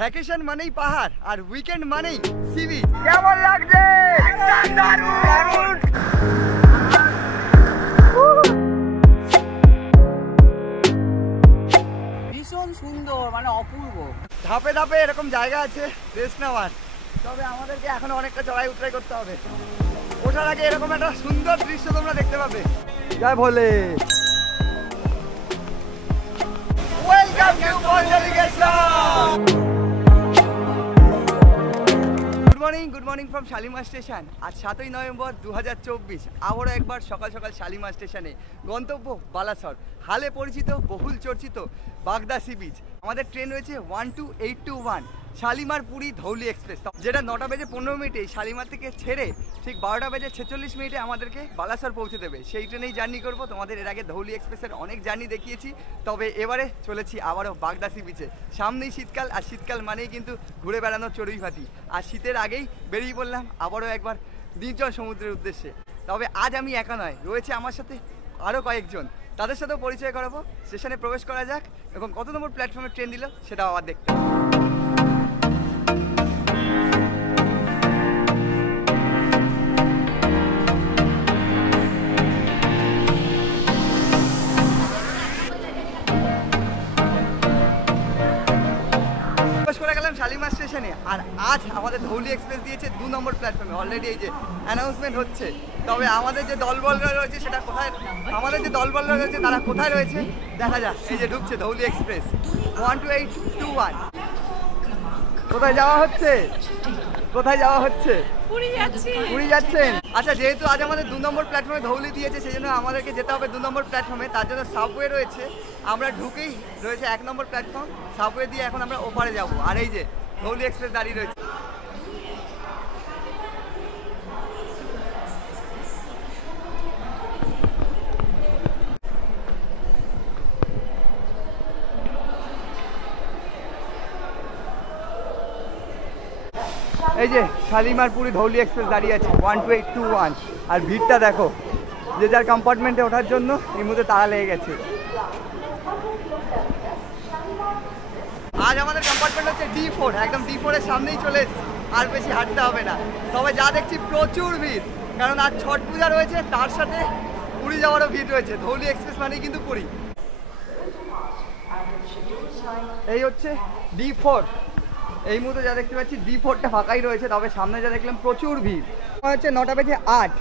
Vacation মানেই পাহাড় আর weekend মানেই সি বিচ। কেমন লাগছে? দারুণ। ভীষণ সুন্দর, মানে অপূর্ব। ধাপে ধাপে এরকম জায়গা আছে রেস্ট নেওয়ার, তবে আমাদেরকে এখনো অনেকটা চড়াই উতরাই করতে হবে। ওঠার আগে এরকম একটা সুন্দর দৃশ্য তোমরা দেখতে পাবে। জয় Bhole. Welcome to Panchalingeshwar. Good morning from Shalimar station. আজ 7ই নভেম্বর 2024। আবারও একবার সকাল সকাল শালিমার স্টেশনে, গন্তব্য বালাসর। হালে পরিচিত, বহুল চর্চিত বাগদা সি বিচ। আমাদের ট্রেন রয়েছে 12821 শালিমার পুরী ধৌলি এক্সপ্রেস, যেটা 9টা বেজে 15 মিনিটে শালিমার থেকে ছেড়ে ঠিক 12টা বেজে 46 মিনিটে আমাদেরকে বালাসর পৌঁছে দেবে। সেই ট্রেনেই জার্নি করবো। তোমাদের এর আগে ধৌলি এক্সপ্রেসের অনেক জার্নি দেখিয়েছি, তবে এবারে চলেছি আবারও বাগদা সি বিচে। সামনেই শীতকাল, আর শীতকাল মানেই কিন্তু ঘুরে বেড়ানোর চড়ুই ভাতি। আর শীতের আগেই বেরিয়ে পড়লাম আবারও একবার নির্জন সমুদ্রের উদ্দেশ্যে। তবে আজ আমি একা নয়, রয়েছে আমার সাথে আরও কয়েকজন। তাদের সাথেও পরিচয় করাবো। স্টেশনে প্রবেশ করা যাক এবং কত নম্বর প্ল্যাটফর্মে ট্রেন দিল সেটাও আবার দেখতে। শালিমার স্টেশনে, আর আজ আমাদের ধৌলি এক্সপ্রেস দিয়েছে 2 নম্বর প্ল্যাটফর্মে। অলরেডি এই যে অ্যানাউন্সমেন্ট হচ্ছে, তবে আমাদের যে দলবলরা রয়েছে সেটা কোথায়, তারা কোথায় রয়েছে দেখা যাক। এই যে ঢুকছে ধৌলি এক্সপ্রেস 12821। কোথায় যাওয়া হচ্ছে? পুরী যাচ্ছেন? আচ্ছা, যেহেতু আজ আমাদের 2 নম্বর প্ল্যাটফর্মে ধৌলি দিয়েছে, সেই জন্য আমাদেরকে যেতে হবে 2 নম্বর প্ল্যাটফর্মে। তার জন্য সাবওয়ে রয়েছে, আমরা ঢুকেই রয়েছে 1 নম্বর প্ল্যাটফর্ম। সাবওয়ে দিয়ে এখন আমরা ওপারে যাব। আর এই যে ধৌলি এক্সপ্রেস দাঁড়িয়ে রয়েছে। এই যে শালিমার পুরী ধৌলি এক্সপ্রেস দাঁড়িয়ে আছে 12821। আর ভিড়টা দেখো, যে যার কম্পার্টমেন্টে ওঠার জন্য এই মুহূর্তে তাড়া লেগে গেছে। আজ আমাদের কম্পার্টমেন্ট হচ্ছে D4, একদম D4 এর সামনেই চলে এসেছি। আর বেশি হাঁটতে হবে না। তবে যা দেখছি প্রচুর ভিড়, কারণ আজ ছট পূজা রয়েছে, তার সাথে পুরী যাওয়ারও ভিড় রয়েছে। ধৌলি এক্সপ্রেস মানেই কিন্তু পুরী। এই হচ্ছে D4। এই মুহূর্তে যা দেখতে পাচ্ছি D4টা ফাঁকাই রয়েছে, তবে সামনে যা দেখলাম প্রচুর ভিড়। হচ্ছে 9টা বেজে 8,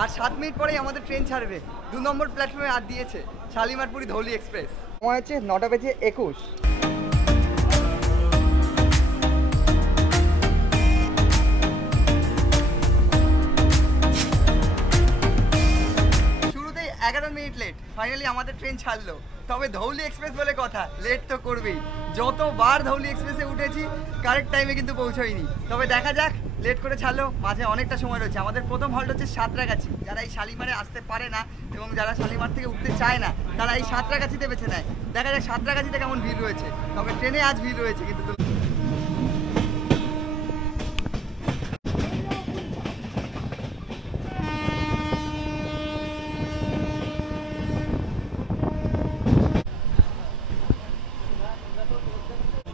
আর 7 মিনিট পরেই আমাদের ট্রেন ছাড়বে। 2 নম্বর প্ল্যাটফর্মে আর দিয়েছে শালিমার পুরী ধৌলি এক্সপ্রেস। সময় হচ্ছে 9টা বেজে 21। শুরুতেই 11 মিনিট লেট। ফাইনালি আমাদের ট্রেন ছাড়লো। তবে ধৌলি এক্সপ্রেস বলে কথা, লেট তো করবেই। যতবার ধৌলি এক্সপ্রেসে উঠেছি কারেক্ট টাইমে কিন্তু পৌঁছয়নি। তবে দেখা যাক, লেট করে ছাড়লো, মাঝে অনেকটা সময় রয়েছে। আমাদের প্রথম হল্ট হচ্ছে সাঁতরাগাছি। যারা এই শালিমারে আসতে পারে না এবং যারা শালিমার থেকে উঠতে চায় না, তারা এই সাঁতরাগাছিতে বেছে নেয়। দেখা যাক সাঁতরাগাছিতে কেমন ভিড় রয়েছে। তবে ট্রেনে আজ ভিড় রয়েছে কিন্তু।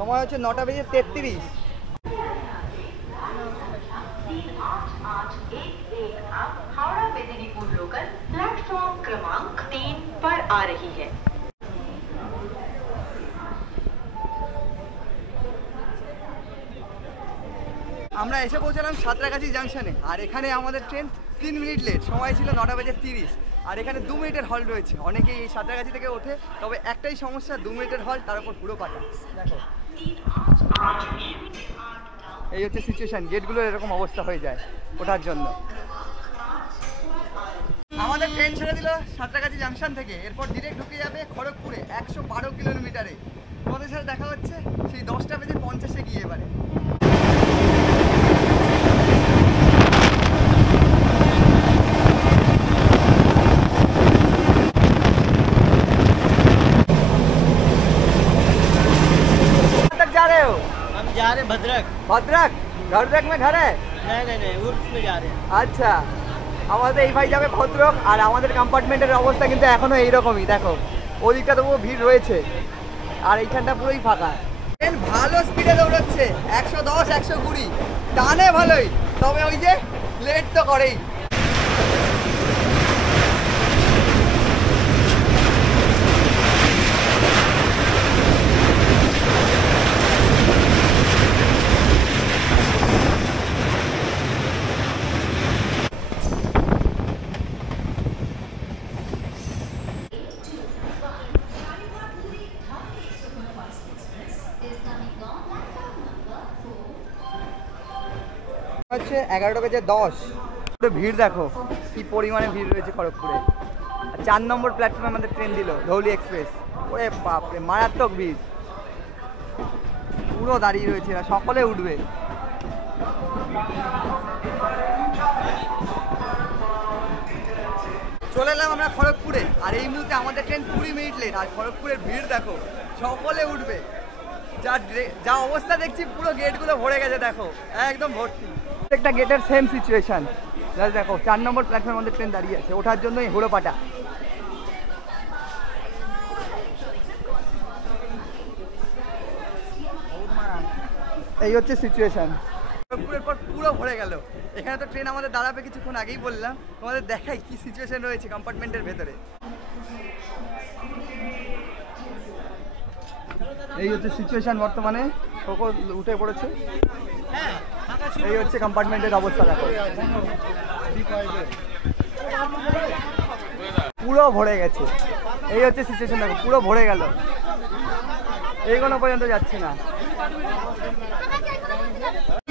সময় হচ্ছে 9টা বেজে 33। हावड़ा मेदिनीपुर लोकल प्लेटफॉर्म क्रमांक 3 पर आ रही है। আমরা এসে পৌঁছলাম সাঁতরাগাছি জাংশনে, আর এখানে আমাদের ট্রেন 3 মিনিট লেট। সময় ছিল 9টা বেজে 30, আর এখানে 2 মিনিটের হল্ট রয়েছে। অনেকেই এই সাঁতরাগাছি থেকে ওঠে, তবে একটাই সমস্যা, 2 মিনিটের হল্ট, তার উপর পুরো পাটা। দেখো, এই হচ্ছে সিচুয়েশন। গেটগুলোর এরকম অবস্থা হয়ে যায় ওঠার জন্য। আমাদের ট্রেন ছেড়ে দিল সাঁতরাগাছি জাংশন থেকে, এরপর ডিরেক্ট ঢুকে যাবে খড়গপুরে 112 কিলোমিটারে। তোমাদের সাথে দেখা হচ্ছে সেই 10টা বেজে 50-এ গিয়ে। এবারে जा रहे भद्रक। भद्रक में घर है? नहीं उर्स में जा रहे हैं। আচ্ছা, আমাদের এই ভাই যাবে ভদ্রক। আর আমাদের কম্পার্টমেন্টের অবস্থা কিন্তু এখনো এইরকমই। দেখো, ওদিকটা তবুও ভিড় রয়েছে, আর এইখানটা পুরোই ফাঁকা। ট্রেন ভালো স্পিডে দৌড়াচ্ছে, 110 120 টানে ভালোই, তবে ওই যে লেট তো করেই। হচ্ছে 11টা বেজে 10। ভিড় দেখো কি পরিমাণে ভিড় রয়েছে খড়গপুরে। 4 নম্বর প্ল্যাটফর্মে আমাদের ট্রেন দিল ধৌলি এক্সপ্রেস। ওরে বাপরে মারাত্মক ভিড়, পুরো দাঁড়িয়ে রয়েছে, এরা সকলে উঠবে। চলে এলাম আমরা খড়গপুরে, আর এই মুহূর্তে আমাদের ট্রেন 20 মিনিট লেট। আর খড়গপুরের ভিড় দেখো, সকলে উঠবে। যা অবস্থা দেখছি পুরো গেটগুলো ভরে গেছে, দেখো একদম ভর্তি। প্রত্যেকটা গেটের সেম সিচুয়েশন। দেখো 4 নম্বর প্ল্যাটফর্মে আমাদের ট্রেন দাঁড়িয়ে আছে, ওঠার জন্যই হুড়োপাটা। এই হচ্ছে সিচুয়েশন। খড়গপুরের পর পুরো ভরে গেল। এখানে তো ট্রেন আমাদের দাঁড়াবে কিছুক্ষণ আগেই বললাম, তোমাদের দেখাই কি সিচুয়েশন রয়েছে কম্পার্টমেন্টের ভেতরে। এই হচ্ছে সিচুয়েশন বর্তমানে, সকল উঠে পড়েছে। এই হচ্ছে কম্পার্টমেন্টের অবস্থা দেখো, পুরো ভরে গেছে। এই হচ্ছে সিচুয়েশন দেখো, পুরো ভরে গেল, এইগুলো পর্যন্ত যাচ্ছে না।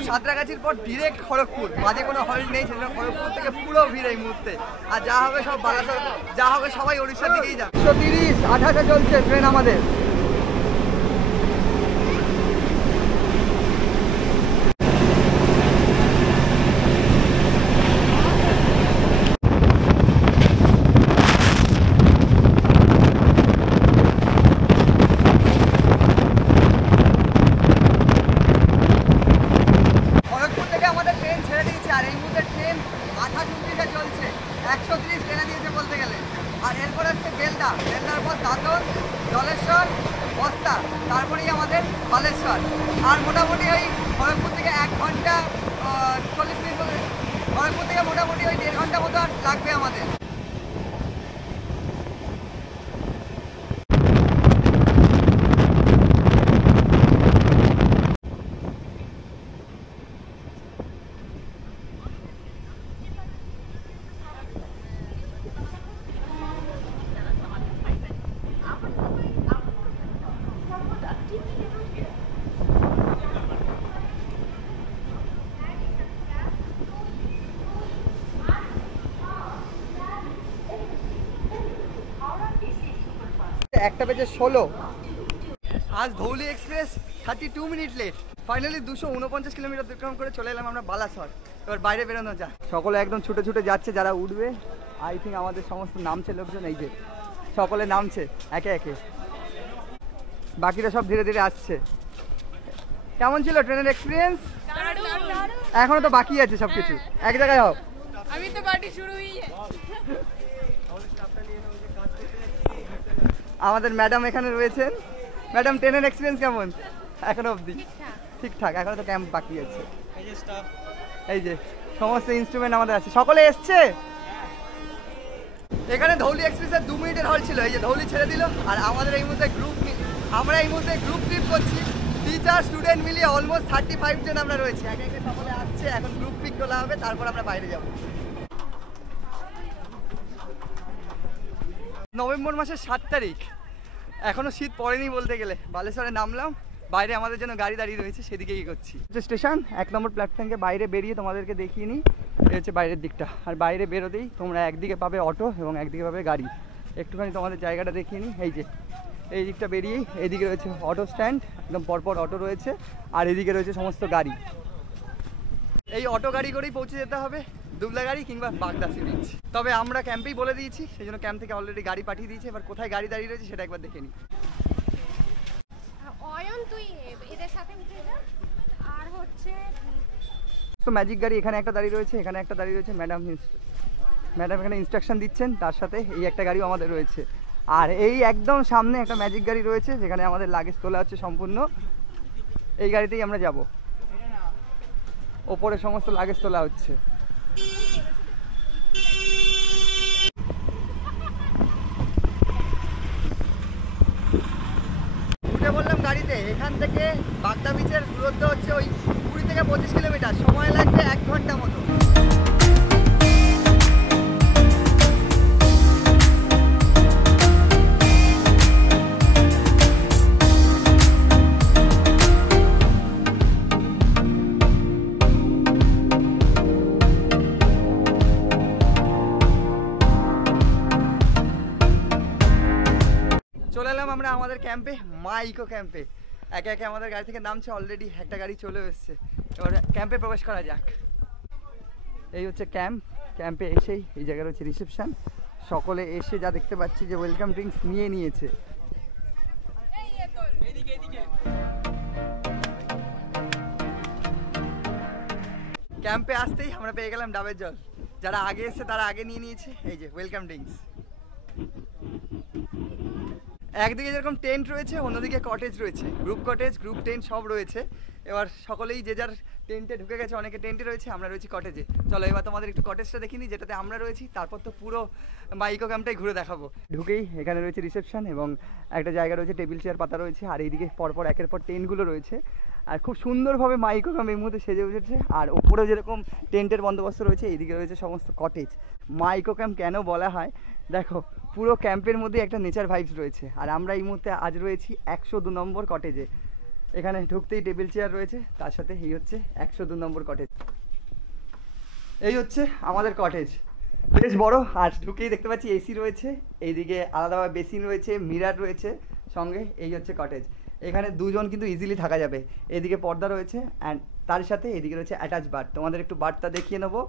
সাঁতরাগাছির পর ডিরেক্ট খড়গপুর, মাঝে কোনো হল্ট নেই, সেজন্য খড়গপুর থেকে পুরো ভিড় এই মুহূর্তে। আর যা হবে সব বালাসর, যা হবে সবাই ওড়িশার দিকেই যাবে। 130 28 চলছে ট্রেন আমাদের। আর মোটামুটি ওই খড়গপুর থেকে 1 ঘন্টা 40 মিনিট, খড়গপুর থেকে মোটামুটি ওই 1.5 ঘন্টা মতো আর লাগবে আমাদের। একটা বেজে 16। আজ Dhauli express 32 minute late. Finally 249 kilometre অতিক্রম করে চলে এলাম আমরা বালাসর। এবার বাইরে বেরোনো যায়, সকলে একদম ছুটে ছুটে যাচ্ছে যারা উঠবে। আই থিঙ্ক আমাদের সমস্ত নামছে লোকজন, এই যে সকলে নামছে একে একে, বাকিরা সব ধীরে ধীরে আসছে। কেমন ছিল ট্রেনের এক্সপিরিয়েন্স? এখনো তো বাকি আছে সবকিছু, এক জায়গায় হোক। अभी तो पार्टी शुरू हुई है। আমাদের ম্যাডাম এখানে রয়েছেন। ম্যাডাম ট্রেনের এক্সপিরিয়েন্স কেমন এখনো অবধি? ঠিকঠাক, এখনো তো ক্যাম্প বাকি আছে। এই যে সমস্ত ইনস্ট্রুমেন্ট আমাদের আছে, সকলে এসছে। এখানে ধৌলি এক্সপ্রেসের 2 মিনিটের হল ছিল, এই যে ধৌলি ছেড়ে দিল। আর আমাদের এই মুহূর্তে আমরা এই মুহূর্তে গ্রুপ ট্রিপ করছি, টিচার স্টুডেন্ট মিলিয়ে অলমোস্ট 35 জন আমরা রয়েছি। একে একে সকলে আসছে, এখন গ্রুপ পিক তোলা হবে, তারপর আমরা বাইরে যাব। নভেম্বর মাসের 7 তারিখ, এখনো শীত পড়েনি বলতে গেলে। বালেশ্বরে নামলাম, বাইরে আমাদের জন্য গাড়ি দাঁড়িয়ে রয়েছে, সেদিকে এগোচ্ছি। স্টেশন 1 নম্বর প্ল্যাটফর্মকে বাইরে বেরিয়ে তোমাদেরকে দেখিয়ে নিই। এই হচ্ছে বাইরের দিকটা, আর বাইরে বেরোতেই তোমরা একদিকে পাবে অটো এবং একদিকে পাবে গাড়ি। একটুখানি তোমাদের জায়গাটা দেখিয়ে নিই। এই যে এই দিকটা বেরিয়েই এইদিকে রয়েছে অটো স্ট্যান্ড, একদম পরপর অটো রয়েছে, আর এদিকে রয়েছে সমস্ত গাড়ি। এই অটো গাড়ি করেই পৌঁছে যেতে হবে দুবলাগাড়ি কিংবা বাগদা সি বিচ। তবে আমরা ক্যাম্পেই বলে দিয়েছি, সেই জন্য ক্যাম্প থেকে অলরেডি গাড়ি পাঠিয়ে দিয়েছে। এবার কোথায় গাড়ি দাঁড়িয়ে রয়েছে সেটা একবার দেখে নিই। অয়ন তুই এদের সাথে উঠে যা। আর হচ্ছে তো ম্যাজিক গাড়ি এখানে একটা দাঁড়িয়ে রয়েছে, এখানে একটা দাঁড়িয়ে রয়েছে। ম্যাডাম এখানে ইনস্ট্রাকশন দিচ্ছেন, তার সাথে এই একটা গাড়িও আমাদের রয়েছে। আর এই একদম সামনে একটা ম্যাজিক গাড়ি রয়েছে, যেখানে আমাদের লাগেজ তোলা হচ্ছে সম্পূর্ণ। এই গাড়িতেই আমরা যাব। ওপরে সমস্ত লাগেজ তোলা হচ্ছে। উঠে বললাম গাড়িতে। এখান থেকে বাগদা বিচের দূরত্ব হচ্ছে ওই 20 থেকে 25 কিলোমিটার, সময় লাগবে 1 ঘন্টা মতো। চলে এলাম আমরা আমাদের ক্যাম্পে, মা ইকো ক্যাম্পে। একে একে আমাদের গাড়ি থেকে নামছে, অলরেডি একটা গাড়ি চলে এসছে। এবার ক্যাম্পে প্রবেশ করা যাক। এই হচ্ছে ক্যাম্প। ক্যাম্পে এসেই এই জায়গায় হচ্ছে রিসেপশন। সকলে এসে যা দেখতে পাচ্ছি যে ওয়েলকাম ড্রিঙ্কস নিয়ে নিয়েছে। ক্যাম্পে আসতেই আমরা পেয়ে গেলাম ডাবের জল। যারা আগে এসছে তারা আগে নিয়ে নিয়েছে। এই যে ওয়েলকাম ড্রিঙ্কস। একদিকে যেরকম টেন্ট রয়েছে, অন্যদিকে কটেজ রয়েছে, গ্রুপ কটেজ, গ্রুপ টেন্ট সব রয়েছে। এবার সকলেই যে যার টেন্টে ঢুকে গেছে, অনেকে টেন্টে রয়েছে, আমরা রয়েছি কটেজে। চলো এবার তোমাদের একটু কটেজটা দেখিনি যেটাতে আমরা রয়েছি, তারপর তো পুরো ইকো ক্যাম্পটাই ঘুরে দেখাবো। ঢুকেই এখানে রয়েছে রিসেপশন এবং একটা জায়গা রয়েছে, টেবিল চেয়ার পাতা রয়েছে, আর এইদিকে পরপর একের পর টেন্টগুলো রয়েছে। আর খুব সুন্দরভাবে ইকো ক্যাম্প এই মুহূর্তে সেজে উঠেছে। আর ওপরেও যেরকম টেন্টের বন্দোবস্ত রয়েছে, এইদিকে রয়েছে সমস্ত কটেজ। ইকো ক্যাম্প কেন বলা হয় দেখো, পুরো ক্যাম্পের মধ্যে একটা নেচার ভাইবস রয়েছে। আর আমরা এই মুহূর্তে আজ রয়েছি 102 নম্বর কটেজে। এখানে ঢুকতেই টেবিল চেয়ার রয়েছে, তার সাথে এই হচ্ছে 102 নম্বর কটেজ। এই হচ্ছে আমাদের কটেজ, বেশ বড়। আর ঢুকেই দেখতে পাচ্ছি এসি রয়েছে, এইদিকে আলাদাভাবে বেসিন রয়েছে, মিরার রয়েছে সঙ্গে। এই হচ্ছে কটেজ। এখানে দুজন কিন্তু ইজিলি থাকা যাবে। এদিকে পর্দা রয়েছে, অ্যান্ড তার সাথে এদিকে রয়েছে অ্যাটাচ বাথ। তোমাদের একটু বাথটা দেখিয়ে নেবো।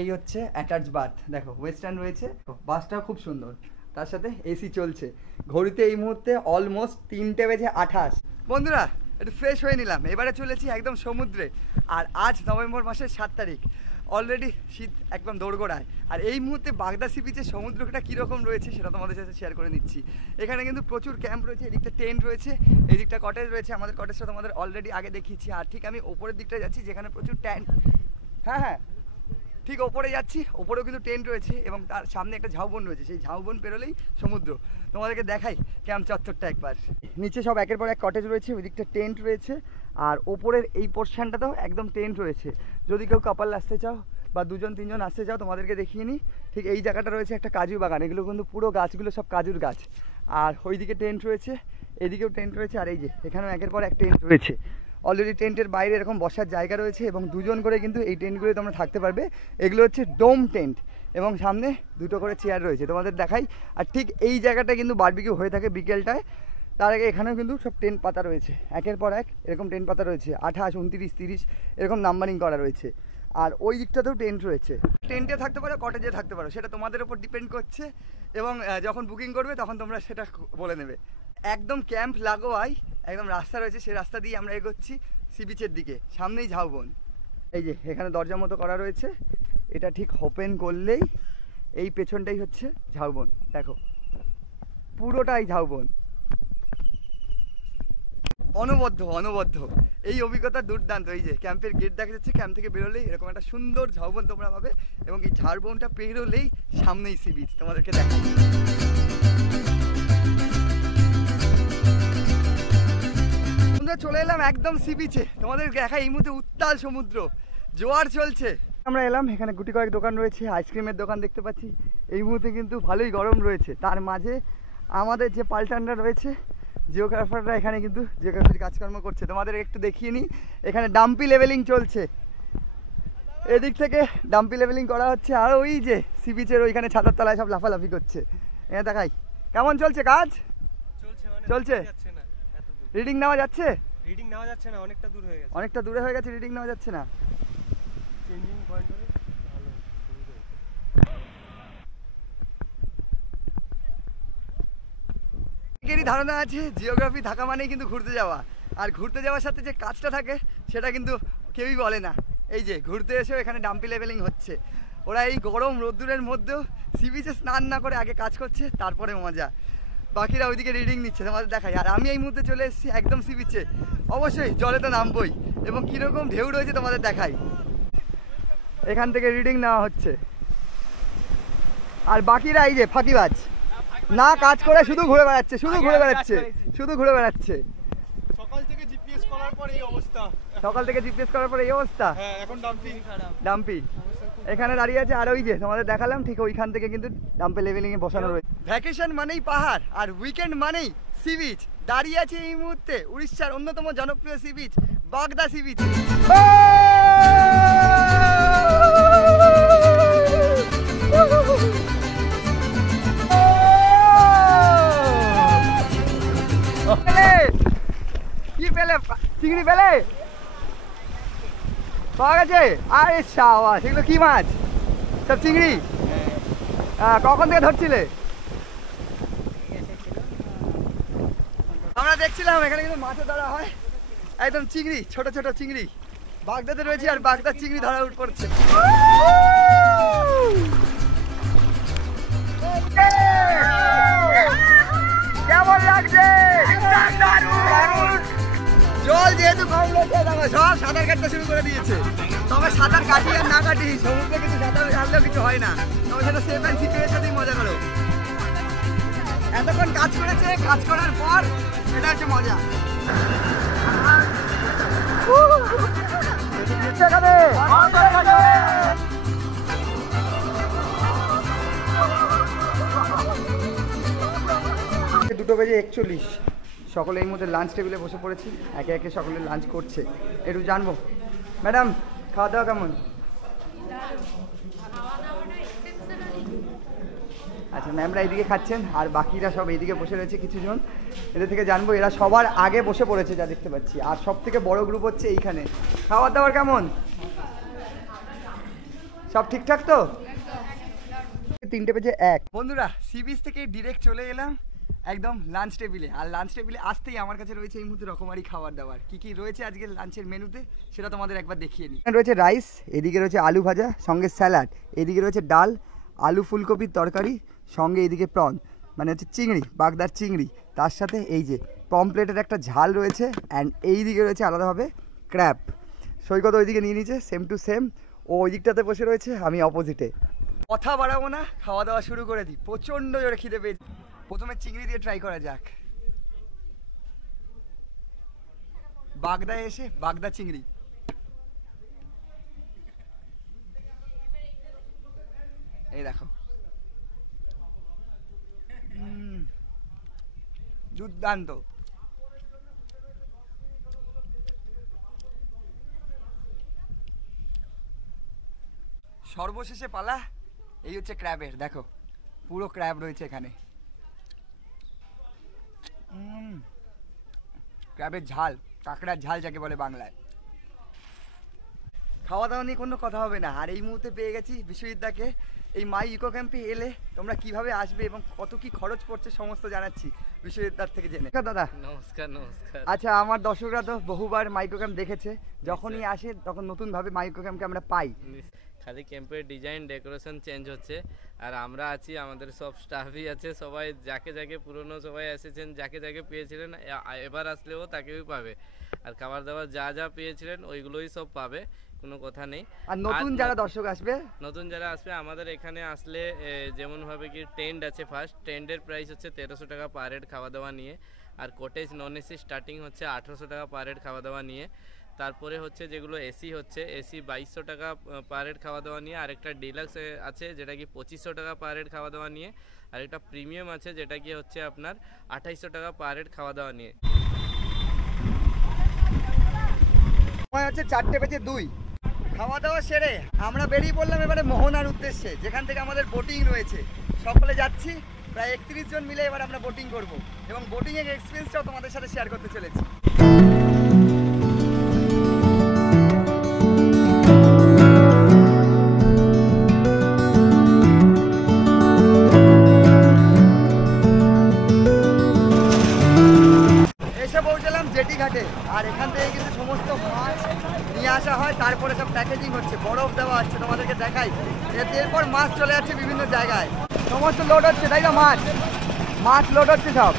এই হচ্ছে অ্যাটাচ বাথ, দেখো ওয়েস্টার্ন রয়েছে, বাসটাও খুব সুন্দর। তার সাথে এসি চলছে। ঘড়িতে এই মুহূর্তে অলমোস্ট 3:28। বন্ধুরা একটু ফ্রেশ হয়ে নিলাম, এবারে চলেছি একদম সমুদ্রে। আর আজ নভেম্বর মাসের 7 তারিখ, অলরেডি শীত একদম দোরগোড়ায়। আর এই মুহূর্তে বাগদা সি বিচের সমুদ্রটা কীরকম রয়েছে সেটা তোমাদের সাথে শেয়ার করে নিচ্ছি। এখানে কিন্তু প্রচুর ক্যাম্প রয়েছে, এদিকটা টেন্ট রয়েছে, এদিকটা কটেজ রয়েছে। আমাদের কটেজটা তোমাদের অলরেডি আগে দেখিয়েছি। আর ঠিক আমি ওপরের দিকটা যাচ্ছি যেখানে প্রচুর টেন্ট। হ্যাঁ, ঠিক ওপরে যাচ্ছি, ওপরেও কিন্তু টেন্ট রয়েছে এবং তার সামনে একটা ঝাউবন রয়েছে। সেই ঝাউবন পেরোলেই সমুদ্র। তোমাদেরকে দেখাই ক্যাম্প চত্বরটা একবার। নিচে সব একের পর এক কটেজ রয়েছে, ওই দিকটা টেন্ট রয়েছে। আর ওপরের এই পোর্শনটাতেও একদম টেন্ট রয়েছে। যদি কেউ কাপল আসতে চাও বা 2-3জন আসতে চাও, তোমাদেরকে দেখিয়ে নিই। ঠিক এই জায়গাটা রয়েছে একটা কাজু বাগান। এগুলো কিন্তু পুরো গাছগুলো সব কাজুর গাছ। আর ওইদিকে টেন্ট রয়েছে, এদিকেও টেন্ট রয়েছে। আর এই যে এখানেও একের পর এক টেন্ট রয়েছে। অলরেডি টেন্টের বাইরে এরকম বসার জায়গা রয়েছে এবং 2জন করে কিন্তু এই টেন্টগুলো তোমরা থাকতে পারবে। এগুলো হচ্ছে ডোম টেন্ট এবং সামনে 2টো করে চেয়ার রয়েছে, তোমাদের দেখাই। আর ঠিক এই জায়গাটা কিন্তু বারবিকিউ হয়ে থাকে বিকেলটায়। তার আগে এখানেও কিন্তু সব টেন্ট পাতা রয়েছে, একের পর এক এরকম টেন্ট পাতা রয়েছে। 28, 29, 30 এরকম নাম্বারিং করা রয়েছে। আর ওই দিকটাতেও টেন্ট রয়েছে। টেন্টে থাকতে পারো, কটেজে থাকতে পারো, সেটা তোমাদের উপর ডিপেন্ড করছে। এবং যখন বুকিং করবে তখন তোমরা সেটা বলে নেবে। একদম ক্যাম্প লাগোয়াই একদম রাস্তা রয়েছে, সেই রাস্তা দিয়ে আমরা এগোচ্ছি সি বিচের দিকে। সামনেই ঝাউবন। এই যে এখানে দরজা মতো করা রয়েছে, এটা ঠিক ওপেন করলেই এই পেছনটাই হচ্ছে ঝাউবন। দেখো পুরোটাই ঝাউবন, অনবদ্য। এই অভিজ্ঞতা দুর্দান্ত। এই যে ক্যাম্পের গেট দেখা যাচ্ছে, ক্যাম্প থেকে বেরোলেই এরকম একটা সুন্দর ঝাউবন তোমরা পাবে। এবং এই ঝাউবনটা পেরোলেই সামনেই সি বিচ, তোমাদেরকে দেখাই। চলে এলাম একদম সি বিচে, তোমাদের দেখাই। এই মুহূর্তে উত্তাল সমুদ্র, জোয়ার চলছে। আমরা এলাম, এখানে গুটি কয়েক দোকান রয়েছে, আইসক্রিমের দোকান দেখতে পাচ্ছি। এই মুহূর্তে কিন্তু ভালোই গরম রয়েছে। তার মাঝে আমাদের যে পাল্টানরা রয়েছে, জিওগ্রাফাররা এখানে কিন্তু জিওগ্রাফির কাজকর্ম করছে। তোমাদের একটু দেখিয়ে নিই, এখানে ডাম্পি লেভেলিং চলছে। এদিক থেকে ডাম্পি লেভেলিং করা হচ্ছে। আর ওই যে সি বিচের ওইখানে ছাতার তলায় সব লাফালাফি করছে। এখানে দেখাই কেমন চলছে কাজ। চলছে, রিডিং নেওয়া যাচ্ছে? রিডিং নেওয়া যাচ্ছে না, অনেকটা দূর হয়ে গেছে। অনেকটা দূরে হয়ে গেছে, রিডিং নেওয়া যাচ্ছে না। চেঞ্জিং পয়েন্ট হলে ভালো। অনেকেরই ধারণা আছে জিওগ্রাফি থাকা মানেই কিন্তু ঘুরতে যাওয়া। আর ঘুরতে যাওয়ার সাথে যে কাজটা থাকে সেটা কিন্তু কেউই বলে না। এই যে ঘুরতে এসেও এখানে ডাম্পি লেভেলিং হচ্ছে। ওরা এই গরম রোদ্দুরের মধ্যেও সি বিচে স্নান না করে আগে কাজ করছে, তারপরে মজা। বাকিরা ওইদিকে রিডিং নিচ্ছে, তোমাদের দেখাই। আর আমি এই মুহূর্তে চলে এসেছি একদম সি বিচে। অবশ্যই জলে তো নামবই এবং কীরকম ঢেউ রয়েছে তোমাদের দেখাই। এখান থেকে রিডিং নেওয়া হচ্ছে আর বাকিরা এই যে ফাঁকিবাজ, না কাজ করে শুধু ঘুরে বেড়াচ্ছে, শুধু ঘুরে বেড়াচ্ছে, শুধু ঘুরে বেড়াচ্ছে। সকাল থেকে জিপিএস করার পর এই অবস্থা। সকাল থেকে জিপিএস করার পর এই অবস্থা। হ্যাঁ, এখন ডাম্পি এখানে দাঁড়িয়ে আছে। আর ওই যে তোমাদের দেখালাম ঠিক ওইখান থেকে কিন্তু ডাম্পে লেভেলিং এ বসানো রয়েছে। ভ্যাকেশন মানেই পাহাড় আর উইকেন্ড মানেই সি বিচ। দাঁড়িয়ে আছে এই মুহূর্তে উড়িষ্যার অন্যতম জনপ্রিয় সি বিচ বাগদা সি বিচ। কি পেলে? চিংড়ি পেলে? পাওয়া গেছে? আরে শাবা, সেগুলো কি মাছ? সব চিংড়ি? কখন থেকে ধরছিলে? আমরা দেখছিলাম এখানে কিন্তু মাছও ধরা হয়, একদম চিংড়ি, ছোট ছোট চিংড়ি। বাগদাতে রয়েছে আর বাগদার চিংড়ি ধরা উঠ পড়ছে। কেমন লাগছে? জল যেহেতু কম রয়েছে সব সাঁতার কাটতে শুরু করে দিয়েছে। তবে সাঁতার কাটি আর না কাটি সমুদ্রে কিন্তু সাঁতার কাটলেও কিছু হয় না। তবে সেটা সেফ অ্যান্ড সিকিউরের সাথেই মজা করো। এতক্ষণ কাজ করেছে, কাজ করার পর এটা হচ্ছে মজা। দুটো বেজে 41, সকলে এই মধ্যে লাঞ্চ টেবিলে বসে পড়েছি, একে একে সকলে লাঞ্চ করছে। একটু জানবো ম্যাডাম খাওয়া দাওয়া কেমন? আচ্ছা, ম্যামরা এইদিকে খাচ্ছেন আর বাকিরা সব এইদিকে বসে রয়েছে কিছুজন। এদের থেকে জানবো, এরা সবার আগে বসে পড়েছে যা দেখতে পাচ্ছি। আর সব থেকে বড় গ্রুপ হচ্ছে এইখানে। খাওয়া দাওয়ার কেমন? সব ঠিকঠাক তো? 3টে বেজে 1। বন্ধুরা, সি বিচ থেকে ডিরেক্ট চলে এলাম একদম লাঞ্চ টেবিলে। আর লাঞ্চ টেবিলে আসতেই আমার কাছে রয়েছে এই মুহূর্তে রকমারি খাবার দাবার। কি কি রয়েছে আজকের লাঞ্চের মেনুতে সেটা তোমাদের একবার দেখিয়ে নিই। রয়েছে রাইস, এদিকে রয়েছে আলু ভাজা, সঙ্গে স্যালাড, এদিকে রয়েছে ডাল, আলু ফুলকপির তরকারি, সঙ্গে এইদিকে প্রন মানে হচ্ছে চিংড়ি, বাগদার চিংড়ি। তার সাথে এই যে পমপ্লেটের একটা ঝাল রয়েছে। অ্যান্ড এই দিকে রয়েছে আলাদাভাবে ক্র্যাব। সৈকত ওইদিকে নিয়ে নিয়েছে সেম টু সেম, ও ওই দিকটাতে বসে রয়েছে, আমি অপোজিটে। কথা বাড়াবো না, খাওয়া দাওয়া শুরু করে দিই। প্রচণ্ড জোরে খিদে পেয়েছে। প্রথমে চিংড়ি দিয়ে ট্রাই করা যাক। বাগদায় এসে বাগদা চিংড়ি। এই দেখো, দুর্দান্ত। সর্বশেষে পালা এই হচ্ছে ক্র্যাবের। দেখো পুরো ক্র্যাব রয়েছে এখানে। ক্র্যাবের ঝাল, কাঁকড়ার ঝাল যাকে বলে বাংলায়। খাওয়া দাওয়া নিয়ে কোনো কথা হবে না। আর এই মুহূর্তে পেয়ে গেছি বিশ্বজিৎদাকে। এই মাই ইকো ক্যাম্পে এলে তোমরা কিভাবে আসবে এবং কত কি খরচ পড়ছে সমস্ত জানাচ্ছি বিশ্বজিৎদার থেকে জেনে। দাদা নমস্কার। নমস্কার। আচ্ছা, আমার দর্শকরা তো বহুবার মাইক্রো ক্যাম্প দেখেছে, যখনই আসে তখন নতুনভাবে মাইক্রো ক্যাম্পকে আমরা পাই। খালি ক্যাম্পের ডিজাইন ডেকোরেশন চেঞ্জ হচ্ছে আর আমরা আছি, আমাদের সব স্টাফই আছে, সবাই যাকে যাকে পুরনো সবাই এসেছেন, যাকে যাকে পেয়েছিলেন এবার আসলেও তাকেই পাবে। আর খাবার দাবার যা যা পেয়েছিলেন ওইগুলোই সব পাবে, কোনো কথা নেই। আর নতুন যারা দর্শক আসবে, নতুন যারা আসবে আমাদের এখানে আসলে যেমন ভাবে কি টেন্ট আছে, ফার্স্ট টেন্টের প্রাইস হচ্ছে 1300 টাকা পার হেড খাওয়া দাওয়া নিয়ে। আর কটেজ নন এসি স্টার্টিং হচ্ছে 1800 টাকা পার হেড খাওয়া দাওয়া নিয়ে। তারপরে হচ্ছে যেগুলো এসি হচ্ছে, এসি 2200 টাকা পার হেড খাওয়া দাওয়া নিয়ে। আরেকটা ডিলাক্স আছে যেটা কি 2500 টাকা পার হেড খাওয়া দাওয়া নিয়ে। আর একটা প্রিমিয়াম আছে যেটা কি হচ্ছে আপনার 2800 টাকা পার হেড খাওয়া দাওয়া নিয়ে। সময় হচ্ছে 4:02। খাওয়া দাওয়া সেরে আমরা বেরিয়ে পড়লাম এবারে মোহনার উদ্দেশ্যে, যেখান থেকে আমাদের বোটিং রয়েছে। সকলে যাচ্ছি, প্রায় 31 জন মিলে এবার আমরা বোটিং করব এবং বোটিংয়ের এক্সপিরিয়েন্সটাও তোমাদের সাথে শেয়ার করতে চলেছি। এসে পৌঁছলাম জেটি ঘাটে। আর এখান থেকে কিন্তু সমস্ত মাছ নিয়ে আসা হয়, তারপরে সব প্যাকেজিং হচ্ছে, বরফ দেওয়া হচ্ছে, তোমাদেরকে দেখাই। এরপর মাছ চলে যাচ্ছে বিভিন্ন জায়গায়, সমস্ত লোড হচ্ছে, তাই না? মাছ লোড হচ্ছে সব।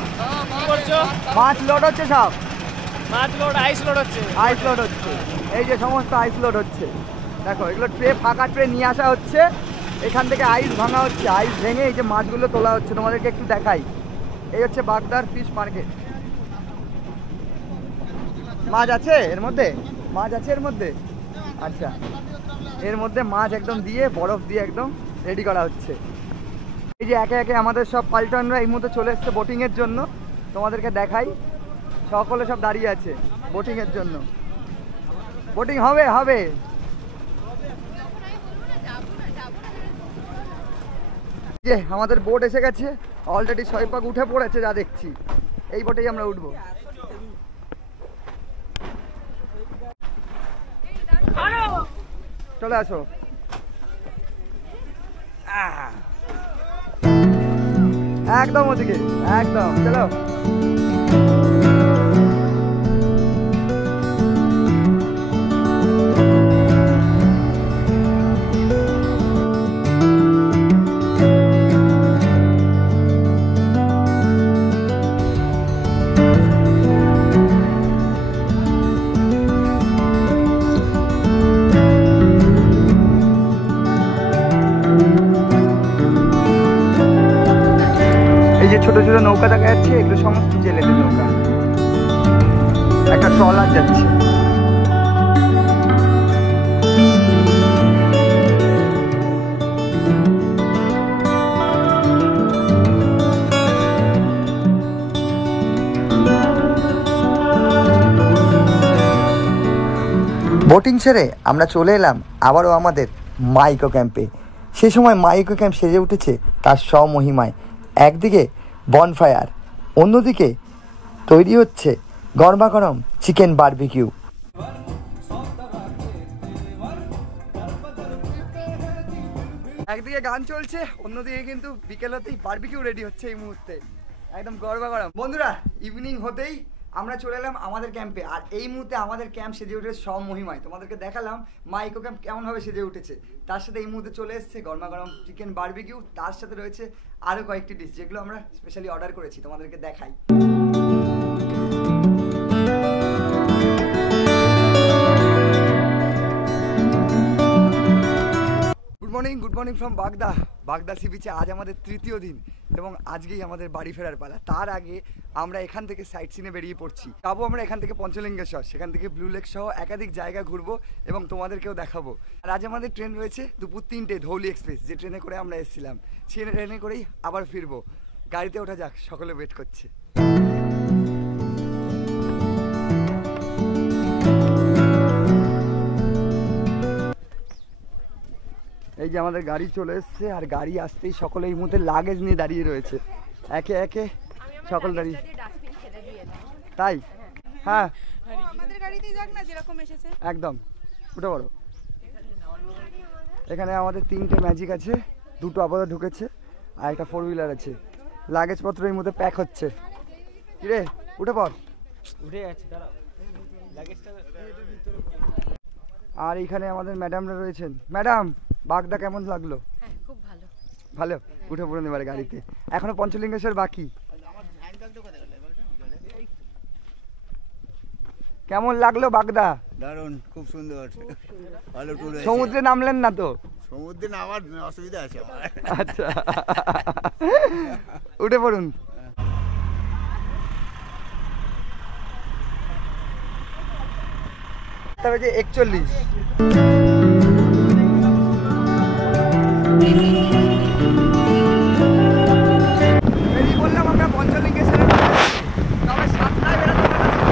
কি করছো? মাছ লোড হচ্ছে সব। মাছ লোড, আইস লোড হচ্ছে। আইস লোড হচ্ছে, এই যে সমস্ত আইস লোড হচ্ছে। দেখো এগুলো ট্রে, ফাঁকা ট্রে নিয়ে আসা হচ্ছে, এখান থেকে আইস ভাঙা হচ্ছে, আইস ভেঙে এই যে মাছগুলো তোলা হচ্ছে। তোমাদেরকে একটু দেখাই, এই হচ্ছে বাগদার ফিশ মার্কেট। মাছ আছে এর মধ্যে? মাছ আছে এর মধ্যে? আচ্ছা, এর মধ্যে মাছ একদম দিয়ে বরফ দিয়ে একদম রেডি করা হচ্ছে। এই যে একে একে আমাদের সব পাল্টনরা এই মুহূর্তে চলে এসছে বোটিংয়ের জন্য। তোমাদেরকে দেখাই, সকলে সব দাঁড়িয়ে আছে বোটিংয়ের জন্য। বোটিং হবে হবে। যে আমাদের বোট এসে গেছে, অলরেডি ছয়পাক উঠে পড়েছে যা দেখছি। এই বোটেই আমরা উঠবো। চলে আসো। একদম ওদিকে, একদম চলো। ছোট ছোট নৌকা দেখা যাচ্ছে, এগুলো সমস্ত জেলেদের নৌকা। একটা ট্রলার যাচ্ছে। বোটিং সেরে আমরা চলে এলাম আবারও আমাদের মাইকো ক্যাম্পে। সে সময় মাইকো ক্যাম্প সেজে উঠেছে তার স্বমহিমায়। একদিকে বনফায়ার, অন্যদিকে তৈরি হচ্ছে গরমাগরম চিকেন বারবিকিউ। একদিকে গান চলছে, অন্যদিকে কিন্তু বিকেল হতেই বারবিকিউ রেডি হচ্ছে এই মুহূর্তে, একদম গরমাগরম। বন্ধুরা, ইভিনিং হতেই আমরা চলে এলাম আমাদের ক্যাম্পে। আর এই মুহূর্তে আমাদের ক্যাম্প সেজে উঠেছে স্বমহিমায়। তোমাদেরকে দেখালাম মাইকো ক্যাম্প কেমনভাবে সেজে উঠেছে। তার সাথে এই মুহূর্তে চলে এসেছে গরমাগরম চিকেন বারবিকিউ। তার সাথে রয়েছে আরও কয়েকটি ডিশ যেগুলো আমরা স্পেশালি অর্ডার করেছি, তোমাদেরকে দেখাই। গুড মর্নিং ফ্রম বাগদা। বাগদা সি বিচে আজ আমাদের তৃতীয় দিন এবং আজকেই আমাদের বাড়ি ফেরার পালা। তার আগে আমরা এখান থেকে সাইট সিনে বেরিয়ে পড়ছি। যাবো আমরা এখান থেকে পঞ্চলিঙ্গেশ্বর, সেখান থেকে ব্লু লেক সহ একাধিক জায়গা ঘুরবো এবং তোমাদেরকেও দেখাবো। আর আজ আমাদের ট্রেন রয়েছে দুপুর 3টে, ধৌলি এক্সপ্রেস, যে ট্রেনে করে আমরা এসেছিলাম। সেই ট্রেনে করেই আবার ফিরবো। গাড়িতে ওঠা যাক, সকলে ওয়েট করছে। এই যে আমাদের গাড়ি চলে এসছে, আর গাড়ি আসতেই সকলে এই মুহূর্তে লাগেজ নিয়ে দাঁড়িয়ে রয়েছে। একে একে সকল দাঁড়িয়ে। তাই? হ্যাঁ, আমাদের গাড়িতেই যাক না, যেরকম এসেছে একদম উঠে পড়ো। এখানে আমাদের 3টে ম্যাজিক আছে, 2টো আপাতত ঢুকেছে আর একটা 4 হুইলার আছে। লাগেজপত্র এই মুহূর্তে প্যাক হচ্ছে। কিরে উঠে পড়। উঠে যাচ্ছে, দাঁড়াও লাগেজটা। আর এখানে আমাদের ম্যাডামরা রয়েছেন। ম্যাডাম, বাগদা কেমন লাগলো? হ্যাঁ, খুব ভালো। ভালো, উঠে পড়ুন এবারে গাড়িতে। এখনো পঞ্চলিঙ্গেশ্বর বাকি। কেমন লাগলো বাগদা? দারুণ, খুব সুন্দর, ভালো ট্যুর হয়েছে। সমুদ্রে নামলেন না তো? সমুদ্রে নামার অসুবিধা আছে আমার। আচ্ছা, উঠে পড়ুন। তবে যে 41 বেরিয়ে বললাম আমরা পঞ্চলিঙ্গেশ্বরে, তবে 7টায় বেরোতে পেরেছি।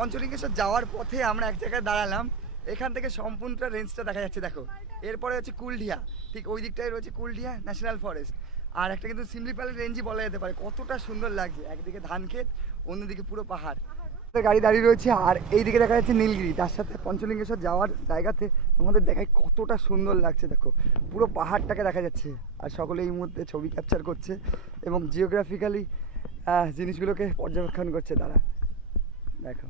পঞ্চলিঙ্গেশ্বর যাওয়ার পথে আমরা এক জায়গায় দাঁড়ালাম। এখান থেকে সম্পূর্ণ রেঞ্জটা দেখা যাচ্ছে। দেখো, এরপরে হচ্ছে কুলডিয়া, ঠিক ওই দিকটায় রয়েছে কুলডিয়া ন্যাশনাল ফরেস্ট। আর একটা কিন্তু সিমলিপাল রেঞ্জই বলা যেতে পারে। কতটা সুন্দর লাগছে, একদিকে ধান ক্ষেত, অন্যদিকে পুরো পাহাড়। গাড়ি দাঁড়িয়ে রয়েছে আর এইদিকে দেখা যাচ্ছে নীলগিরি, তার সাথে পঞ্চলিঙ্গেশ্বর যাওয়ার জায়গাতে আমাদের দেখায় কতটা সুন্দর লাগছে। দেখো পুরো পাহাড়টাকে দেখা যাচ্ছে আর সকলে এই মুহূর্তে ছবি ক্যাপচার করছে এবং জিওগ্রাফিক্যালি জিনিসগুলোকে পর্যবেক্ষণ করছে তারা। দেখো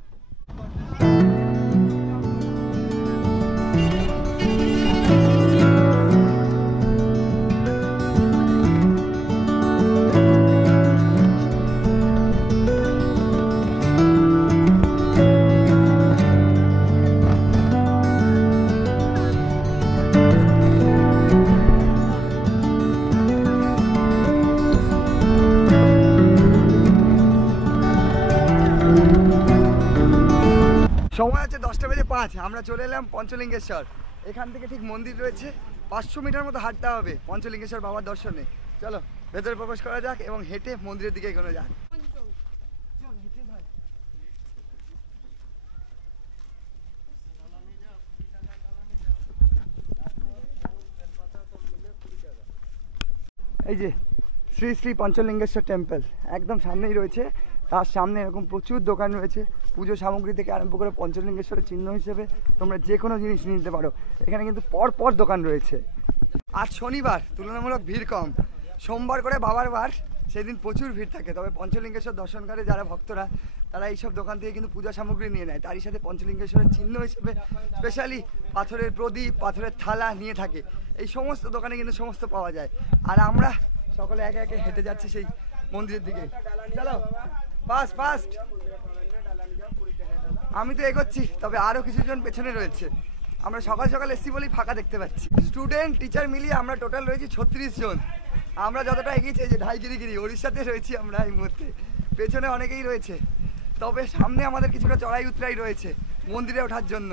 সময় আছে 10:05, আমরা চলে এলাম পঞ্চলিঙ্গেশ্বর। এখান থেকে ঠিক মন্দির রয়েছে, 500 মিটার মতো হাঁটতে হবে পঞ্চলিঙ্গেশ্বর বাবার দর্শনে। চলো ভেতরে প্রবেশ করা যাক এবং হেঁটে মন্দিরের দিকে এগোনো যাক। এই যে শ্রী শ্রী পঞ্চলিঙ্গেশ্বর টেম্পল একদম সামনেই রয়েছে। তার সামনে এরকম প্রচুর দোকান রয়েছে, পুজো সামগ্রী থেকে আরম্ভ করে পঞ্চলিঙ্গেশ্বরের চিহ্ন হিসেবে তোমরা যে কোনো জিনিস নিতে পারো। এখানে কিন্তু পর দোকান রয়েছে। আজ শনিবার, তুলনামূলক ভিড় কম। সোমবার করে বাবার বার, সেদিন প্রচুর ভিড় থাকে। তবে পঞ্চলিঙ্গেশ্বর দর্শনকারী যারা ভক্তরা তারা এইসব দোকান থেকে কিন্তু পূজা সামগ্রী নিয়ে নেয়। তারই সাথে পঞ্চলিঙ্গেশ্বরের চিহ্ন হিসেবে স্পেশালি পাথরের প্রদীপ, পাথরের থালা নিয়ে থাকে। এই সমস্ত দোকানে কিন্তু সমস্ত পাওয়া যায়। আর আমরা সকলে একে একে হেঁটে যাচ্ছি সেই মন্দিরের দিকে। চলো ফাস্ট। আমি তো এগোচ্ছি, তবে আরও কিছুজন পেছনে রয়েছে। আমরা সকাল সকাল এসছি বলেই ফাঁকা দেখতে পাচ্ছি। স্টুডেন্ট টিচার মিলিয়ে আমরা টোটাল রয়েছি 36 জন। আমরা যতটা এগিয়েছি, যে ঢাইগিরিগিরি ওড়িশাতে রয়েছি আমরা এই মুহূর্তে, পেছনে অনেকেই রয়েছে। তবে সামনে আমাদের কিছুটা চড়াই উতরাই রয়েছে মন্দিরে ওঠার জন্য।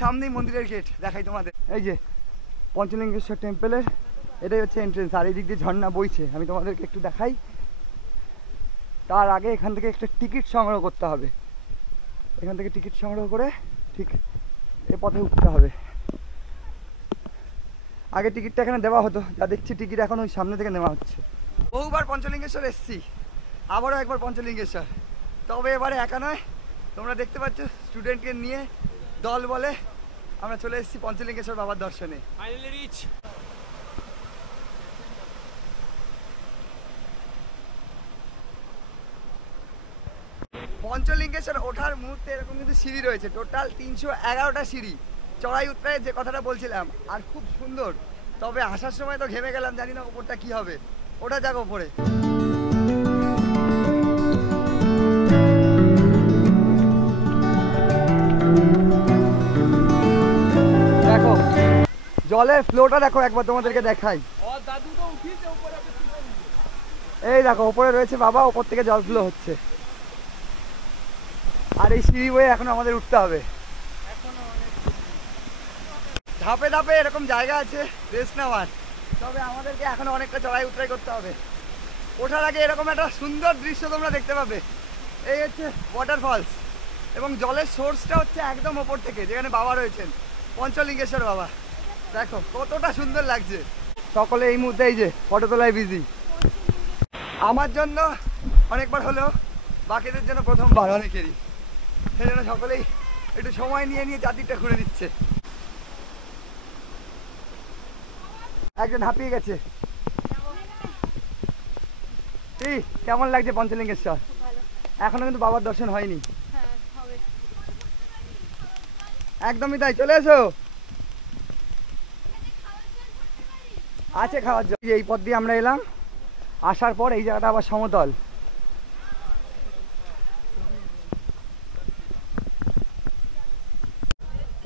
সামনেই মন্দিরের গেট দেখাই তোমাদের। এই যে পঞ্চলিঙ্গেশ্বর টেম্পলের এটাই হচ্ছে এন্ট্রেন্স, আর এই দিক দিয়ে ঝর্ণা বইছে। আমি তোমাদেরকে একটু দেখাই। তার আগে এখান থেকে একটা টিকিট সংগ্রহ করতে হবে। এখান থেকে টিকিট সংগ্রহ করে ঠিক এ পথে উঠতে হবে। আগে টিকিটটা এখানে দেওয়া হতো, যা দেখছি টিকিট এখন ওই সামনে থেকে নেওয়া হচ্ছে। বহুবার পঞ্চলিঙ্গেশ্বর এসছি, আবারও একবার পঞ্চলিঙ্গেশ্বর। তবে এবারে একা নয়, তোমরা দেখতে পাচ্ছ স্টুডেন্টকে নিয়ে দল বলে আমরা চলে এসেছি পঞ্চলিঙ্গেশ্বর বাবার দর্শনে। Finally rich. পঞ্চলিঙ্গেশ্বর ওঠার মুহূর্তে এরকম কিন্তু সিঁড়ি রয়েছে, টোটাল 311টা সিঁড়ি। চড়াই উতরাই যে কথাটা বলছিলাম, আর খুব সুন্দর। তবে আসার সময় তো ঘেমে গেলাম, জানি না ওপরটা কি হবে। ওটা যাক ওপরে। দেখো জলের ফ্লোটা দেখো একবার তোমাদেরকে দেখাই। এই দেখো ওপরে রয়েছে বাবা, ওপর থেকে জল ফ্লো হচ্ছে। আর এই সিঁড়ি বয়ে এখন আমাদের উঠতে হবে। ধাপে ধাপে এরকম জায়গা আছে রেস্ট নেওয়ার, তবে আমাদেরকে এখনো অনেকটা চড়াই উতরাই করতে হবে। ওঠার আগে এরকম একটা সুন্দর দৃশ্য তোমরা দেখতে পাবে। এই হচ্ছে ওয়াটারফলস এবং জলের সোর্সটা হচ্ছে একদম ওপর থেকে, যেখানে বাবা রয়েছেন পঞ্চলিঙ্গেশ্বর বাবা। দেখো কতটা সুন্দর লাগছে। সকলে এই মুহূর্তে এই যে ফটো তোলায় বিজি। আমার জন্য অনেকবার হলেও, বাকিদের জন্য প্রথমবার অনেকেরই। সেই জন্য সকলেই একটু সময় নিয়ে চারদিকটা ঘুরে দিচ্ছে। একজন হাঁপিয়ে গেছে। এই কেমন লাগছে পঞ্চলিঙ্গেশ্বর? এখনো কিন্তু বাবার দর্শন হয়নি। একদমই তাই, চলে এসো। আছে খাওয়ার জন্য। এই পথ দিয়ে আমরা এলাম, আসার পর এই জায়গাটা আবার সমতল।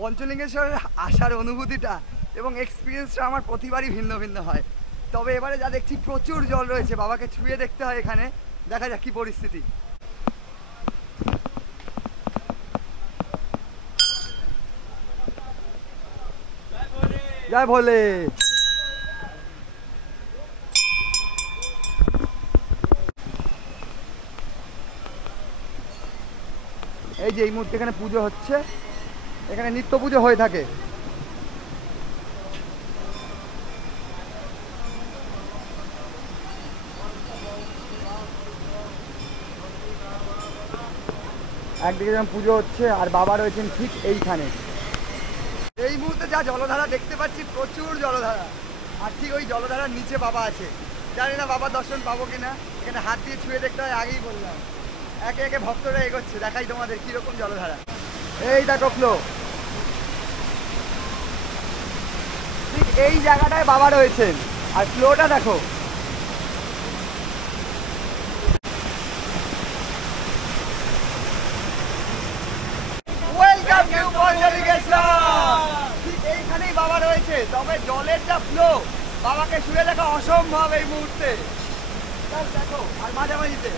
পঞ্চলিঙ্গেশ্বরের আসার অনুভূতিটা এবং এক্সপিরিয়েন্সটা আমার প্রতিবারই ভিন্ন ভিন্ন হয়। তবে এবারে যা দেখছি প্রচুর জল রয়েছে, বাবাকে ছুঁয়ে দেখতে হয় এখানে। দেখা যাক কি পরিস্থিতি। জয় ভোলে। এই যে এই মুহূর্তে এখানে পুজো হচ্ছে, এখানে নিত্য পুজো হয়ে থাকে। একদিকে যেমন পুজো হচ্ছে আর বাবা রয়েছেন ঠিক এইখানে। এই মুহূর্তে যা জলধারা দেখতে পাচ্ছি, প্রচুর জলধারা, আর ঠিক ওই জলধারার নিচে বাবা আছে। জানি না বাবার দর্শন পাবো কিনা, এখানে হাত দিয়ে ছুঁয়ে দেখতে হয়, আগেই বললাম। একে একে ভক্তরা এগোচ্ছে, দেখাই তোমাদের কিরকম জলধারা। এই দেখো ফ্লো, ঠিক এই জায়গাটায় বাবা রয়েছেন, আর ফ্লোটা দেখো। Welcome to Panchalingeshwar. ঠিক এইখানেই বাবা রয়েছে, তবে জলের যা ফ্লো, বাবাকে শুয়ে দেখা অসম্ভব এই মুহূর্তে। দেখো, আর মাঝামাঝিতে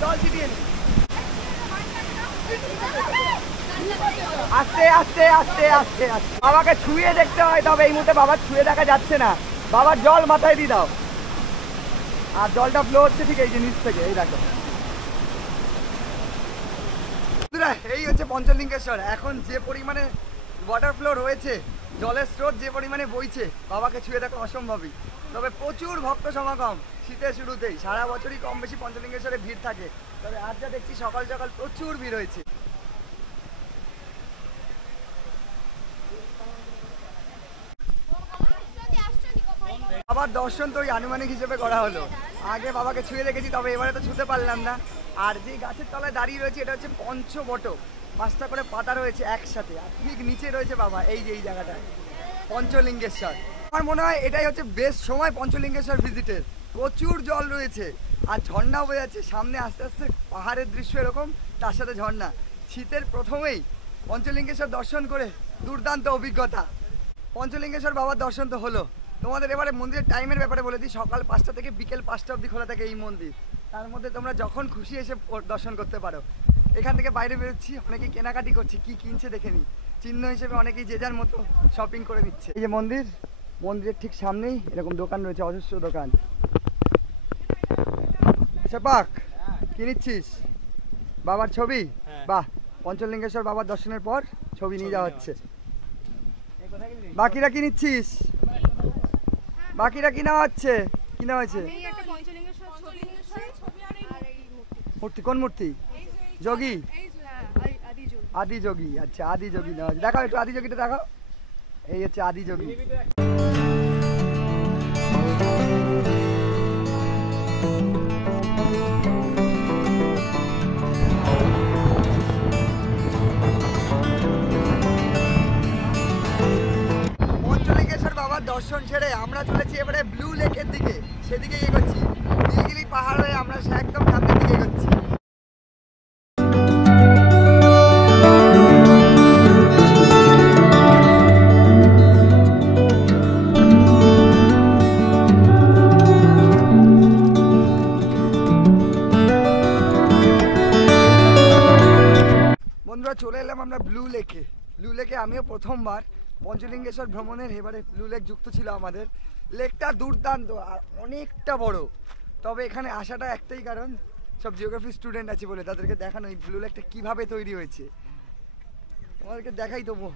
জল ছিটিয়ে নি। আস্তে আস্তে আস্তে আস্তে আস্তে বাবাকে ছুঁয়ে দেখতে হয়, তবে এই মুহূর্তে বাবার ছুঁয়ে দেখা যাচ্ছে না। বাবার জল মাথায় দিয়ে দাও, আর জলটা ফ্লো হচ্ছে ঠিক এই জিনিস থেকে। এই দেখো, এই হচ্ছে পঞ্চলিঙ্গেশ্বর। এখন যে পরিমাণে ওয়াটার ফ্লো রয়েছে, জলের স্রোত যে পরিমাণে বইছে, বাবাকে ছুঁয়ে দেখা অসম্ভবই। তবে প্রচুর ভক্ত সমাগম শীতের শুরুতেই। সারা বছরই কম বেশি পঞ্চলিঙ্গেশ্বরে ভিড় থাকে, তবে আজ যা দেখছি সকাল সকাল প্রচুর ভিড় হয়েছে। বাবার দর্শন তো ওই আনুমানিক হিসেবে করা হলো। আগে বাবাকে ছুঁয়ে দেখেছি, তবে এবারে তো ছুঁতে পারলাম না। আর যে গাছের তলায় দাঁড়িয়ে রয়েছে, এটা হচ্ছে পঞ্চবট, 5টা করে পাতা রয়েছে একসাথে, আর ঠিক নিচে রয়েছে বাবা। এই যে এই জায়গাটায় পঞ্চলিঙ্গেশ্বর। আমার মনে হয় এটাই হচ্ছে বেস্ট সময় পঞ্চলিঙ্গেশ্বর ভিজিটের। প্রচুর জল রয়েছে, আর ঝর্ণাও বয়ে যাচ্ছে সামনে। আস্তে আস্তে পাহাড়ের দৃশ্য এরকম, তার সাথে ঝর্ণা। শীতের প্রথমেই পঞ্চলিঙ্গেশ্বর দর্শন করে দুর্দান্ত অভিজ্ঞতা। পঞ্চলিঙ্গেশ্বর বাবার দর্শন তো হলো। তোমাদের এবারে মন্দিরের টাইমের ব্যাপারে বলে দিই। সকাল 5টা থেকে বিকেল 5টা অবধি খোলা থাকে এই মন্দির। তার মধ্যে তোমরা যখন খুশি এসে দর্শন করতে পারো। এখান থেকে বাইরে বেরোচ্ছি, অনেকেই কেনাকাটি করছে, কি কিনছে দেখে নি। চিহ্ন হিসেবে অনেকেই যে যার মতো শপিং করে নিচ্ছে। এই যে মন্দির, মন্দিরের ঠিক সামনেই এরকম দোকান রয়েছে, অজস্র দোকান। সেপাক কি নিচ্ছিস? বাবার ছবি? বাহ, পঞ্চলিঙ্গেশ্বর বাবার দর্শনের পর ছবি নিয়ে যাওয়া হচ্ছে। বাকিরা কি নিচ্ছিস? বাকিরা কি নেওয়া হচ্ছে? কি নেওয়া হয়েছে? মূর্তি? কোন মূর্তি? যোগী? আদি যোগী। আচ্ছা, আদি যোগী নেওয়া হচ্ছে। দেখাও একটু আদি যোগীটা দেখাও। এই হচ্ছে আদি যোগী। পঞ্চলিঙ্গেশ্বর বাবার দর্শন ছেড়ে আমরা চলেছি এবারে ব্লু লেকের দিকে, সেদিকে এগোচ্ছি। নীলগিরি পাহাড় হয়ে আমরা একদম সামনের দিকে এগোচ্ছি। বন্ধুরা, চলে এলাম আমরা ব্লু লেকে। ব্লু লেকে আমিও প্রথমবার পঞ্চলিঙ্গেশ্বর ভ্রমণের এবারে ব্লু লেক যুক্ত ছিল আমাদের। লেকটা দুর্দান্ত আর অনেকটা বড়। তবে এখানে আসাটা একটাই কারণ, সব জিওগ্রাফি স্টুডেন্ট আছে বলে, তাদেরকে দেখানো এই ব্লু লেকটা কীভাবে তৈরি হয়েছে। তোমাদেরকে দেখাই দেবো।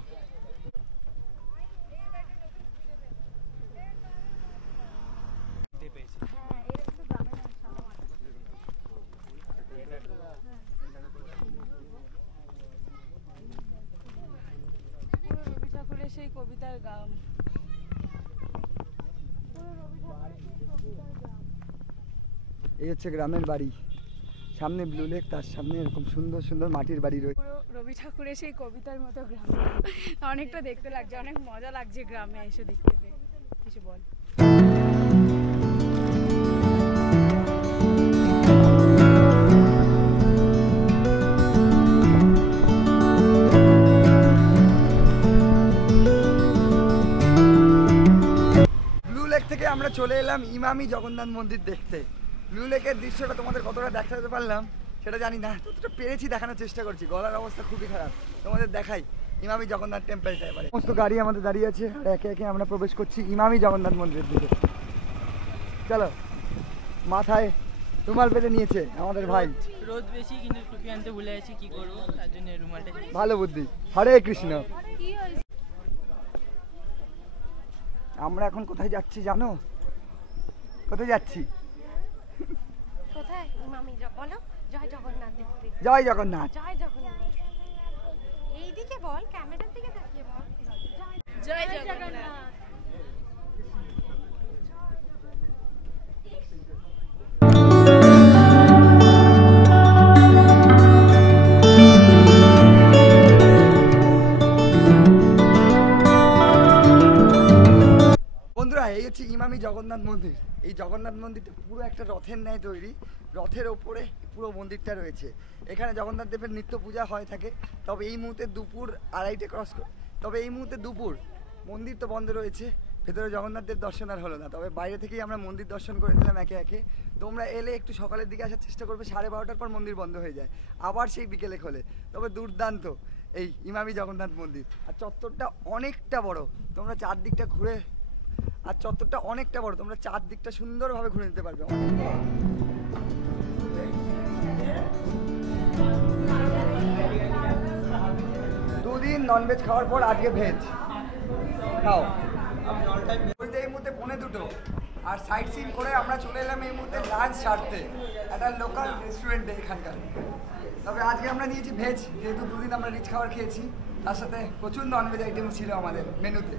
সেই কবিতার গান। এই হচ্ছে গ্রামের বাড়ি, সামনে ব্লু লেক, তার সামনে এরকম সুন্দর সুন্দর মাটির বাড়ি রয়েছে। রবি ঠাকুরের সেই কবিতার মতো গ্রাম, অনেকটা দেখতে লাগছে, অনেক মজা লাগছে গ্রামে এসে দেখতে পেয়ে। কিছু বল। থেকে আমরা চলে এলাম ইমামি জগন্নাথ মন্দির দেখতে। ব্লু লেকের দৃশ্যটা তোমাদের কতটা দেখাতে পারলাম সেটা জানি না, যতটা পেরেছি দেখানোর চেষ্টা করছি। গলার অবস্থা খুবই খারাপ, তোমাদের দেখাই ইমামি জগন্নাথ টেম্পলটা এবারে। সমস্ত গাড়ি আমাদের দাঁড়িয়ে আছে, আর একে একে আমরা প্রবেশ করছি ইমামি জগন্নাথ মন্দিরের দিকে। চলো, মাথায় রুমাল পেতে নিয়েছে আমাদের ভাই। রোদ বেশি, কিন্তু টুপি আনতে ভুলে গেছি, কি করবো, তার জন্য রুমালটা। ভালো বুদ্ধি। হরে কৃষ্ণ। আমরা এখন কোথায় যাচ্ছি জানো? কোথায় যাচ্ছি? কোথায়? ইমামি বলো। জয় জগন্নাথ দেখতে। জয় জগন্নাথ। জয় জগন্নাথ। এইদিকে বল, ক্যামেরার দিকে তাকিয়ে বল। জয় জগন্নাথ। বন্ধুরা এই হচ্ছে ইমামি জগন্নাথ মন্দির। এই জগন্নাথ মন্দিরটা পুরো একটা রথের ন্যায় তৈরি, রথের ওপরে পুরো মন্দিরটা রয়েছে। এখানে জগন্নাথ দেবের নিত্য পূজা হয়ে থাকে। তবে এই মুহূর্তে দুপুর 2:30 ক্রস করে, তবে এই মুহূর্তে দুপুর, মন্দির তো বন্ধ রয়েছে, ভেতরে জগন্নাথ দেব দর্শন আর হলো না। তবে বাইরে থেকেই আমরা মন্দির দর্শন করে নিলাম একে একে। তোমরা এলে একটু সকালের দিকে আসার চেষ্টা করবে, 12:30টার পর মন্দির বন্ধ হয়ে যায়, আবার সেই বিকেলে খোলে। তবে দুর্দান্ত এই ইমামি জগন্নাথ মন্দির। আর চত্বরটা অনেকটা বড়, তোমরা চারদিকটা ঘুরে, আর চত্বরটা অনেকটা বড়, তোমরা চারদিকটা সুন্দরভাবে ঘুরে নিতে পারবে। দুদিন ননভেজ খাওয়ার পর আজকে ভেজ খাও। এই মুহূর্তে 1:45 আর সাইট সিন করে আমরা চলে এলাম এই মুহূর্তে লাঞ্চ সারতে একটা লোকাল রেস্টুরেন্টে এখানকার। তবে আজকে আমরা নিয়েছি ভেজ, যেহেতু দুদিন আমরা রিচ খাবার খেয়েছি, তার সাথে প্রচুর ননভেজ আইটেম ছিল আমাদের মেনুতে।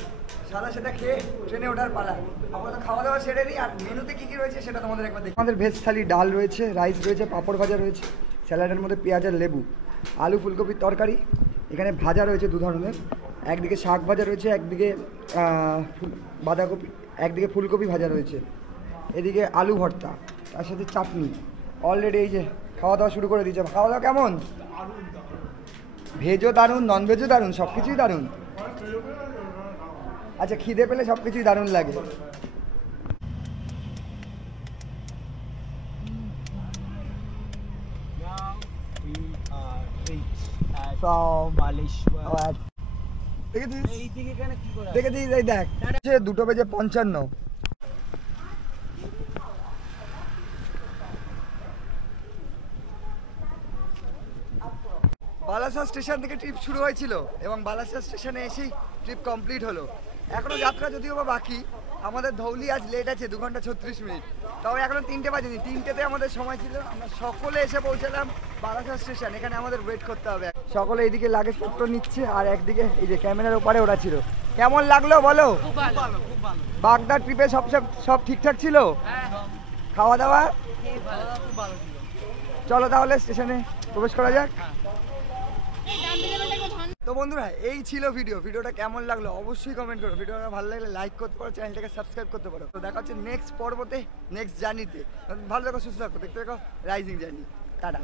সাদা সেটা খেয়ে ট্রেনে ওঠার পালা। আমরা তো খাওয়া দাওয়া সেরে নিই, আর মেনুতে কী কী রয়েছে সেটা তোমাদের একবার দেখি। আমাদের ভেজ থালি, ডাল রয়েছে, রাইস রয়েছে, পাঁপড় ভাজা রয়েছে, স্যালাডের মধ্যে পেঁয়াজ আর লেবু, আলু ফুলকপির তরকারি, এখানে ভাজা রয়েছে 2 ধরনের, একদিকে শাক ভাজা রয়েছে, একদিকে বাঁধাকপি, একদিকে ফুলকপি ভাজা রয়েছে, এদিকে আলু ভর্তা, তার সাথে চাটনি। অলরেডি এই যে খাওয়া দাওয়া শুরু করে দিয়েছে। খাওয়া দাওয়া কেমন? ভেজও দারুণ, ননভেজও দারুণ, সব কিছুই দারুণ। আচ্ছা, খিদে পেলে সব কিছুই দারুণ লাগে। দেখেছিস? এই দেখ, 2:55। বালাসর স্টেশন থেকে ট্রিপ শুরু হয়েছিল এবং বালাসর স্টেশনে এসেই ট্রিপ কমপ্লিট হলো। এখনও যাত্রা যদিও বা বাকি, আমাদের ধৌলি আজ লেট আছে 2 ঘন্টা 36 মিনিট। তবে এখনও 3টে বাজেনি, 3টেতে আমাদের সময় ছিল। আমরা সকলে এসে পৌঁছালাম বালাসর স্টেশন। এখানে আমাদের ওয়েট করতে হবে। সকলে এইদিকে লাগেজপত্র নিচ্ছে, আর একদিকে এই যে ক্যামেরার ওপারে ওরা ছিল। কেমন লাগলো বলো? বাগদার ট্রিপে সব ঠিকঠাক ছিল? খাওয়া দাওয়া? চলো তাহলে স্টেশনে প্রবেশ করা যাক। তো বন্ধুরা, এই ছিল ভিডিওটা কেমন লাগলো অবশ্যই কমেন্ট করো। ভিডিওটা ভালো লাগলে লাইক করতে পারো, চ্যানেলটাকে সাবস্ক্রাইব করতে পারো। তো দেখা হচ্ছে নেক্সট পর্বতে, নেক্সট জার্নিতে। ভালো থাকো, সুস্থ থাকো, দেখতে থাকো রাইজিং জার্নি। টাটা।